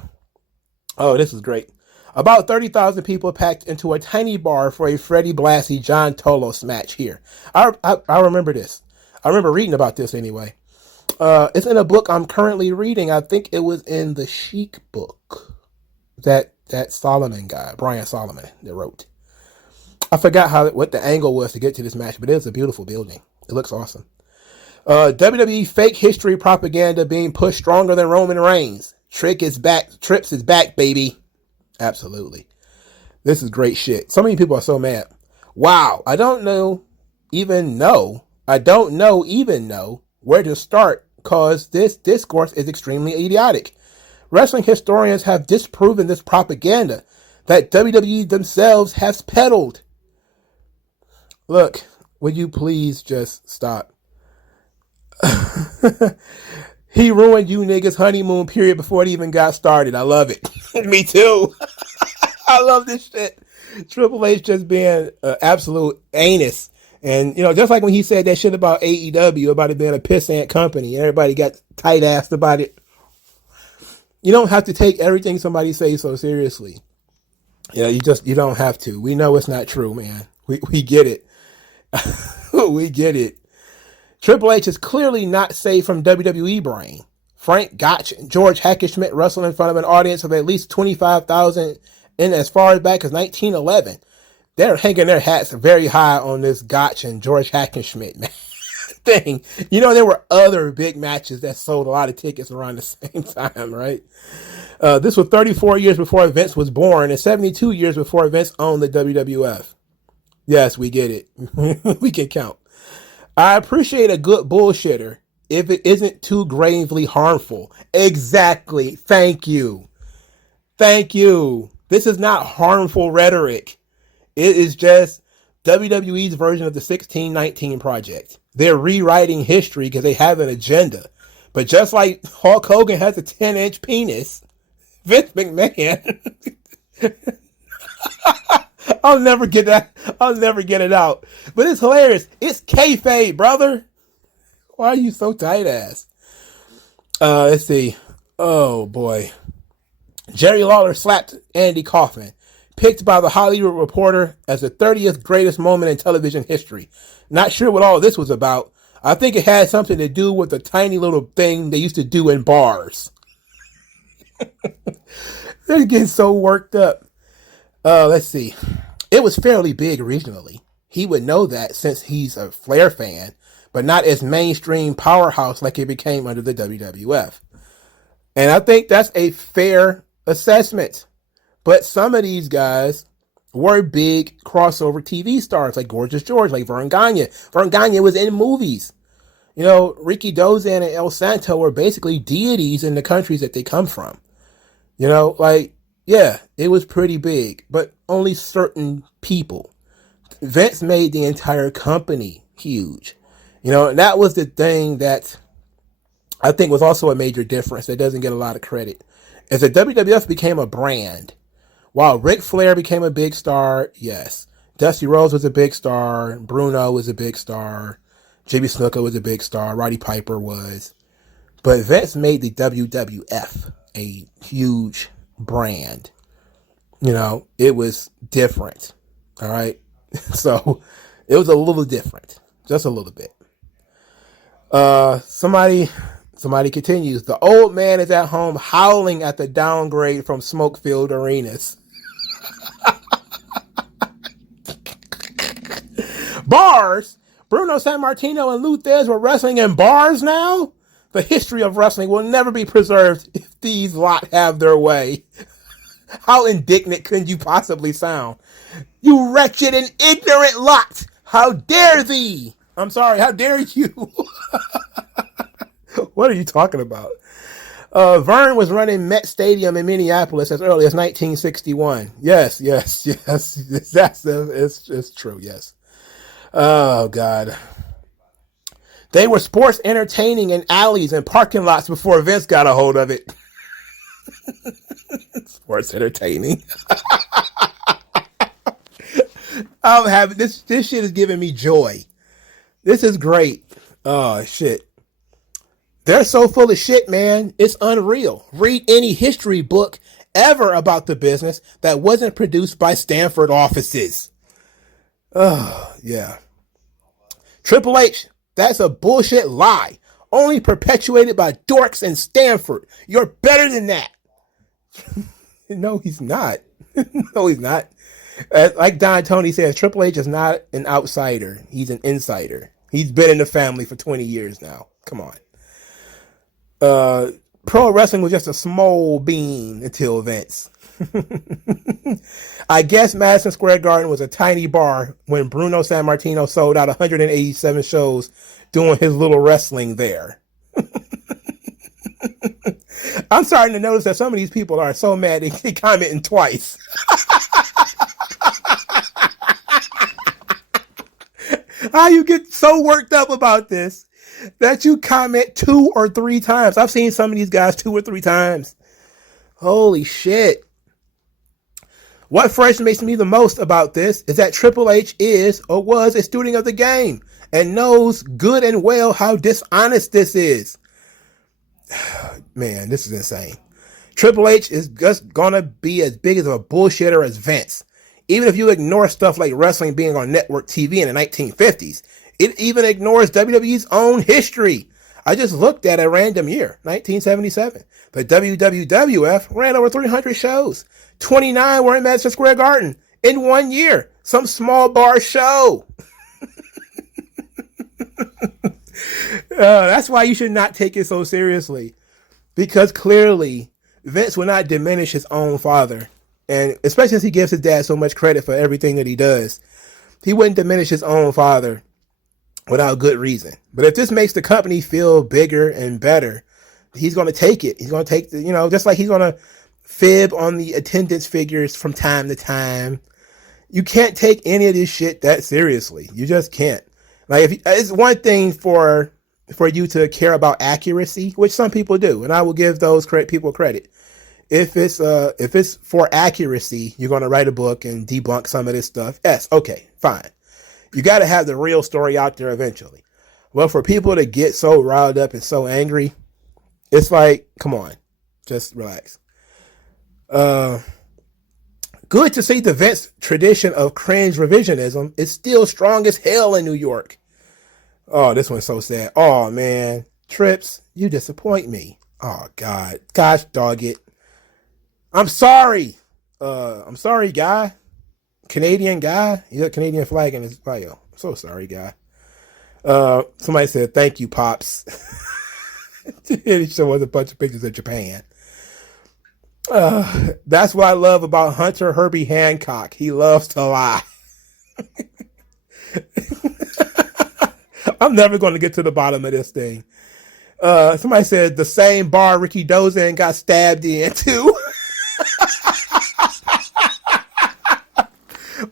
Oh, this is great. About 30,000 people packed into a tiny bar for a Freddie Blassie John Tolos match here. I remember this. I remember reading about this anyway. It's in a book I'm currently reading. I think it was in the Chic book that Solomon guy, Brian Solomon, that wrote. I forgot what the angle was to get to this match, but it was a beautiful building. It looks awesome. WWE fake history propaganda being pushed stronger than Roman Reigns. Trips is back, baby. Absolutely. This is great shit. So many people are so mad. Wow. I don't even know where to start because this discourse is extremely idiotic. Wrestling historians have disproven this propaganda that WWE themselves has peddled. Look, would you please just stop? He ruined you niggas' honeymoon period before it even got started. I love it. Me too. I love this shit. Triple H just being an absolute anus. And, just like when he said that shit about AEW, about it being a pissant company, and everybody got tight-assed about it. You don't have to take everything somebody says so seriously. You don't have to. We know it's not true, man. We get it. We get it. Triple H is clearly not safe from WWE brain. Frank Gotch and George Hackenschmidt wrestled in front of an audience of at least 25,000 in as far back as 1911. They're hanging their hats very high on this Gotch and George Hackenschmidt thing. You know, there were other big matches that sold a lot of tickets around the same time, right? This was 34 years before Vince was born and 72 years before Vince owned the WWF. Yes, we get it. We can count. I appreciate a good bullshitter if it isn't too gravely harmful. Exactly. Thank you. Thank you. This is not harmful rhetoric. It is just WWE's version of the 1619 Project. They're rewriting history because they have an agenda. But just like Hulk Hogan has a 10-inch penis, Vince McMahon... I'll never get that. I'll never get it out. But it's hilarious. It's kayfabe, brother. Why are you so tight ass? Let's see. Oh, boy. Jerry Lawler slapped Andy Kaufman. Picked by the Hollywood Reporter as the 30th greatest moment in television history. Not sure what all this was about. I think it had something to do with the tiny little thing they used to do in bars. They're getting so worked up. Let's see. It was fairly big regionally. He would know that since he's a Flair fan, but not as mainstream powerhouse like it became under the WWF. And I think that's a fair assessment. But some of these guys were big crossover TV stars, like Gorgeous George, like Vern Gagne. Vern Gagne was in movies. You know, Ricky Dozan and El Santo were basically deities in the countries that they come from. You know, like, yeah, it was pretty big, but only certain people. Vince made the entire company huge. You know, and that was the thing that I think was also a major difference that doesn't get a lot of credit. Is that WWF became a brand. While Ric Flair became a big star, yes. Dusty Rhodes was a big star. Bruno was a big star. Jimmy Snuka was a big star. Roddy Piper was. But Vince made the WWF a huge brand. You know, it was different. All right. So it was a little different. Just a little bit. Somebody continues. The old man is at home howling at the downgrade from smoke-filled arenas. Bars? Bruno Sammartino and Lou Thesz were wrestling in bars now? The history of wrestling will never be preserved if these lot have their way. How indignant could you possibly sound? You wretched and ignorant lot! How dare thee! I'm sorry, how dare you? What are you talking about? Vern was running Met Stadium in Minneapolis as early as 1961. Yes. It's true, yes. Oh, God. They were sports entertaining in alleys and parking lots before Vince got a hold of it. Sports entertaining. I'm having this shit is giving me joy. This is great. Oh, shit. They're so full of shit, man. It's unreal. Read any history book ever about the business that wasn't produced by Stanford offices. Oh, yeah. Triple H, that's a bullshit lie. Only perpetuated by dorks in Stanford. You're better than that. No, he's not. No, he's not. Like Don Tony says, Triple H is not an outsider. He's an insider. He's been in the family for 20 years now. Come on. Pro wrestling was just a small bean until Vince. I guess Madison Square Garden was a tiny bar when Bruno Sammartino sold out 187 shows doing his little wrestling there. I'm starting to notice that some of these people are so mad they commenting twice. How you get so worked up about this that you comment 2 or 3 times? I've seen some of these guys 2 or 3 times. Holy shit. What frustrates me the most about this is that Triple H is or was a student of the game and knows good and well how dishonest this is. Man, this is insane. Triple H is just gonna be as big as a bullshitter as Vince. Even if you ignore stuff like wrestling being on network TV in the 1950s, it even ignores WWE's own history. I just looked at a random year, 1977. The WWF ran over 300 shows. 29 were in Madison Square Garden in 1 year. Some small bar show. That's why you should not take it so seriously. Because clearly, Vince will not diminish his own father. And especially since he gives his dad so much credit for everything that he does, he wouldn't diminish his own father without good reason. But if this makes the company feel bigger and better, he's going to take it. He's going to take the, just like he's going to fib on the attendance figures from time to time. You can't take any of this shit that seriously. You just can't. Like, it's one thing for you to care about accuracy, which some people do, and I will give those people credit. If it's for accuracy, you're going to write a book and debunk some of this stuff. Yes, okay, fine. You got to have the real story out there eventually. Well, for people to get so riled up and so angry, it's like, come on, just relax. Good to see the Vince tradition of cringe revisionism is still strong as hell in New York. Oh, this one's so sad. Oh, man. Trips, you disappoint me. Oh, God. Gosh, dog it. I'm sorry. I'm sorry, guy. Canadian guy. He got a Canadian flag in his bio. I'm so sorry, guy. Somebody said, thank you, Pops. He showed us a bunch of pictures of Japan. That's what I love about Hunter Herbie Hancock. He loves to lie. I'm never going to get to the bottom of this thing. Somebody said the same bar Ricky Dozan got stabbed in too.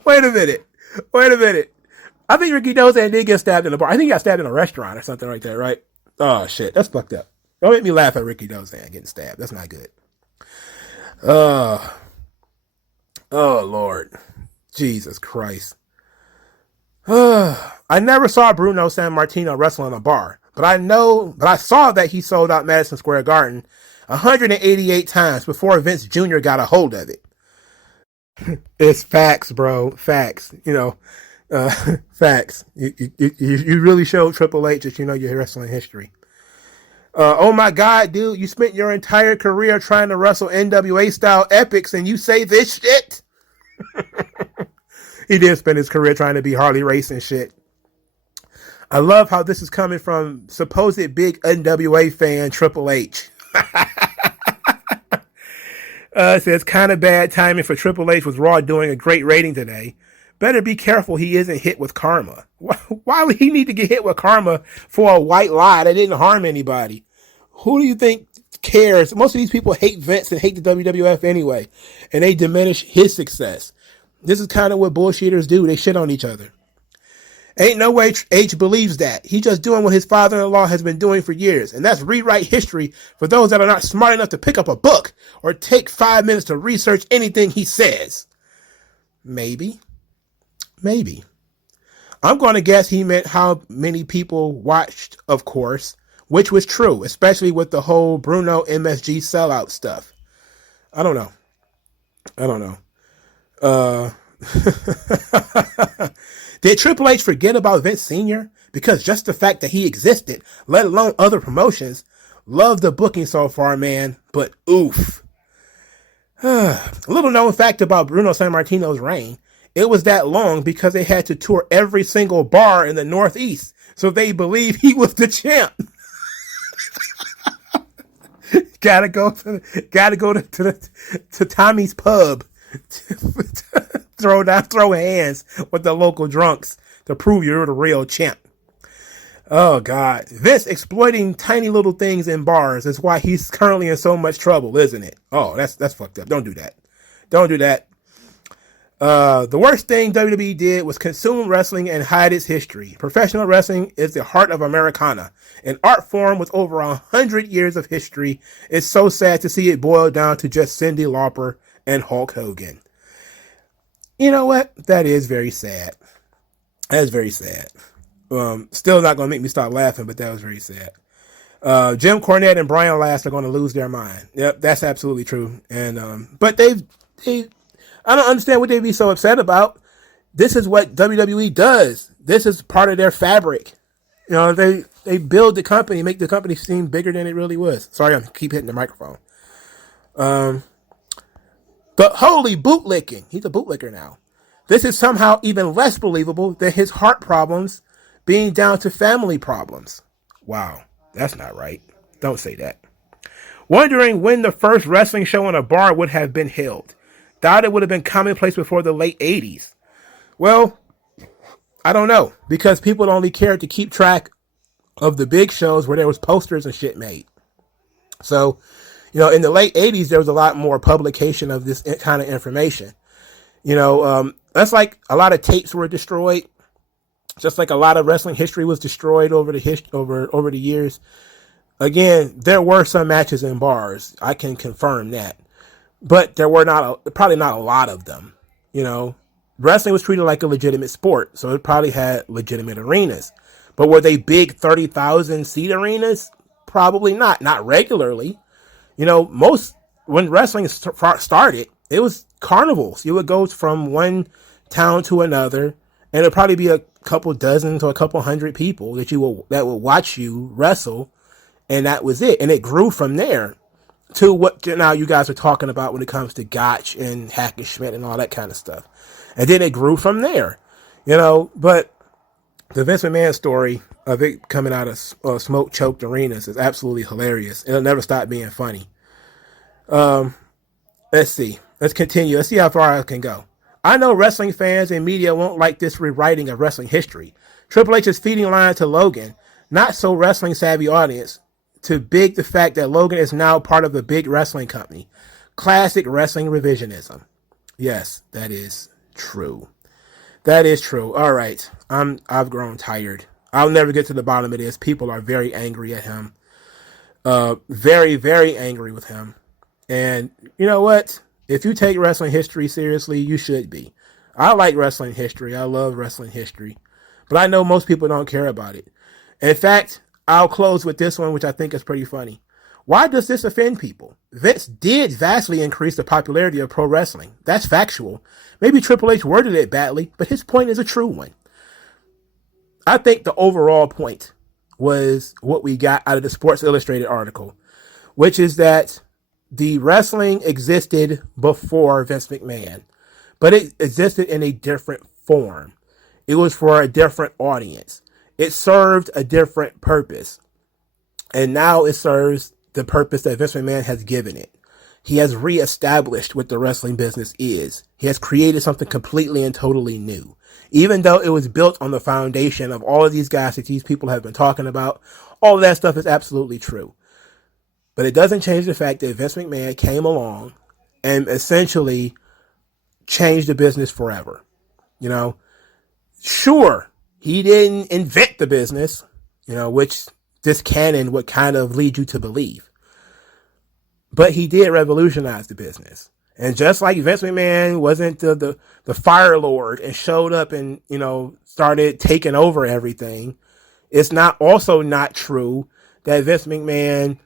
Wait a minute. I think Ricky Dozan did get stabbed in a bar. I think he got stabbed in a restaurant or something like that, right? Oh shit, that's fucked up. Don't make me laugh at Ricky Dozan getting stabbed. That's not good. Oh Lord. Jesus Christ. I never saw Bruno Sammartino wrestle in a bar, but I saw that he sold out Madison Square Garden 188 times before Vince Jr. got a hold of it. It's facts, bro. Facts. Facts. You really showed Triple H that you know your wrestling history. Oh my God, dude, you spent your entire career trying to wrestle NWA style epics and you say this shit? He did spend his career trying to be Harley Race and shit. I love how this is coming from supposed big NWA fan Triple H. It says kind of bad timing for Triple H with Raw doing a great rating today. Better be careful he isn't hit with karma. Why would he need to get hit with karma for a white lie that didn't harm anybody? Who do you think cares? Most of these people hate Vince and hate the WWF anyway, and they diminish his success. This is kind of what bullshitters do. They shit on each other. Ain't no way H believes that. He's just doing what his father-in-law has been doing for years, and that's rewrite history for those that are not smart enough to pick up a book or take 5 minutes to research anything he says. Maybe. I'm going to guess he meant how many people watched, of course, which was true, especially with the whole Bruno MSG sellout stuff. I don't know. Did Triple H forget about Vince Sr.? Because just the fact that he existed, let alone other promotions, love the booking so far, man, but oof. A little known fact about Bruno Sammartino's reign. It was that long because they had to tour every single bar in the Northeast, so they believe he was the champ. Gotta go to Tommy's pub. throw hands with the local drunks to prove you're the real champ. Oh God, Vince exploiting tiny little things in bars is why he's currently in so much trouble, isn't it? Oh, that's fucked up. Don't do that. The worst thing WWE did was consume wrestling and hide its history. Professional wrestling is the heart of Americana, an art form with over 100 years of history. It's so sad to see it boil down to just Cyndi Lauper and Hulk Hogan. You know what? That is very sad. That is very sad. Still not going to make me stop laughing, but that was very sad. Jim Cornette and Brian Last are going to lose their mind. Yep, that's absolutely true. And but they I don't understand what they'd be so upset about. This is what WWE does. This is part of their fabric. You know, They build the company, make the company seem bigger than it really was. Sorry, I keep hitting the microphone. But holy bootlicking. He's a bootlicker now. This is somehow even less believable than his heart problems being down to family problems. Wow, that's not right. Don't say that. Wondering when the first wrestling show in a bar would have been held. Thought it would have been commonplace before the late 80s. Well, I don't know, because people only cared to keep track of the big shows where there was posters and shit made. So, in the late 80s, there was a lot more publication of this kind of information. That's like a lot of tapes were destroyed, just like a lot of wrestling history was destroyed over the years. Again, there were some matches in bars. I can confirm that. But there were probably not a lot of them. Wrestling was treated like a legitimate sport, so it probably had legitimate arenas. But were they big 30,000 seat arenas? Probably not. Not regularly. When wrestling started, it was carnivals. You would go from one town to another, and it'd probably be a couple dozen to a couple hundred people that would watch you wrestle, and that was it. And it grew from there to what now you guys are talking about when it comes to Gotch and Hackenschmidt and all that kind of stuff. And then it grew from there, but the Vince McMahon story of it coming out of smoke-choked arenas is absolutely hilarious. It'll never stop being funny. Let's see. Let's continue. Let's see how far I can go. I know wrestling fans and media won't like this rewriting of wrestling history. Triple H is feeding line to Logan, not so wrestling-savvy audience, to big the fact that Logan is now part of a big wrestling company. Classic wrestling revisionism. Yes, that is true. That is true. All right. I've grown tired. I'll never get to the bottom of this. People are very angry at him. Very, very angry with him. And you know what? If you take wrestling history seriously, you should be. I like wrestling history. I love wrestling history. But I know most people don't care about it. In fact, I'll close with this one, which I think is pretty funny. Why does this offend people? Vince did vastly increase the popularity of pro wrestling. That's factual. Maybe Triple H worded it badly, but his point is a true one. I think the overall point was what we got out of the Sports Illustrated article, which is that the wrestling existed before Vince McMahon, but it existed in a different form. It was for a different audience. It served a different purpose. And now it serves the purpose that Vince McMahon has given it. He has reestablished what the wrestling business is. He has created something completely and totally new. Even though it was built on the foundation of all of these guys that these people have been talking about, all of that stuff is absolutely true. But it doesn't change the fact that Vince McMahon came along and essentially changed the business forever. Sure, he didn't invent the business, which this canon would kind of lead you to believe. But he did revolutionize the business. And just like Vince McMahon wasn't the Fire Lord and showed up and, started taking over everything, it's not true that Vince McMahon,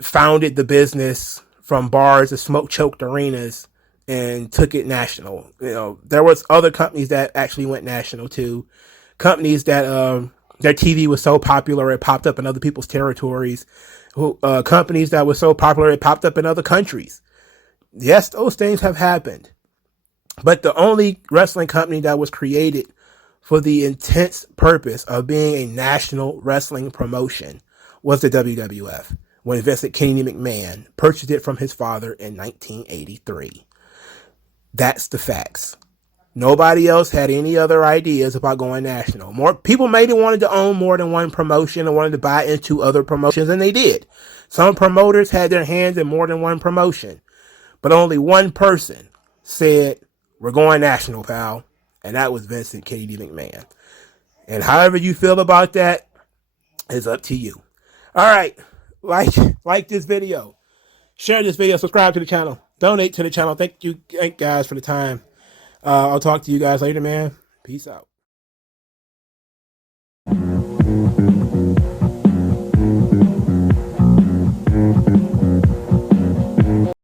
founded the business from bars to smoke-choked arenas and took it national. There was other companies that actually went national too. Companies that their TV was so popular it popped up in other people's territories. Companies that were so popular it popped up in other countries. Yes, those things have happened. But the only wrestling company that was created for the intense purpose of being a national wrestling promotion was the WWF, when Vincent Kennedy McMahon purchased it from his father in 1983. That's the facts. Nobody else had any other ideas about going national. More people maybe wanted to own more than one promotion and wanted to buy into other promotions, and they did. Some promoters had their hands in more than one promotion, but only one person said, "We're going national, pal," and that was Vincent Kennedy McMahon. And however you feel about that is up to you. All right, like this video, share this video, subscribe to the channel, donate to the channel. Thank you guys for the time. I'll talk to you guys later, man. Peace out.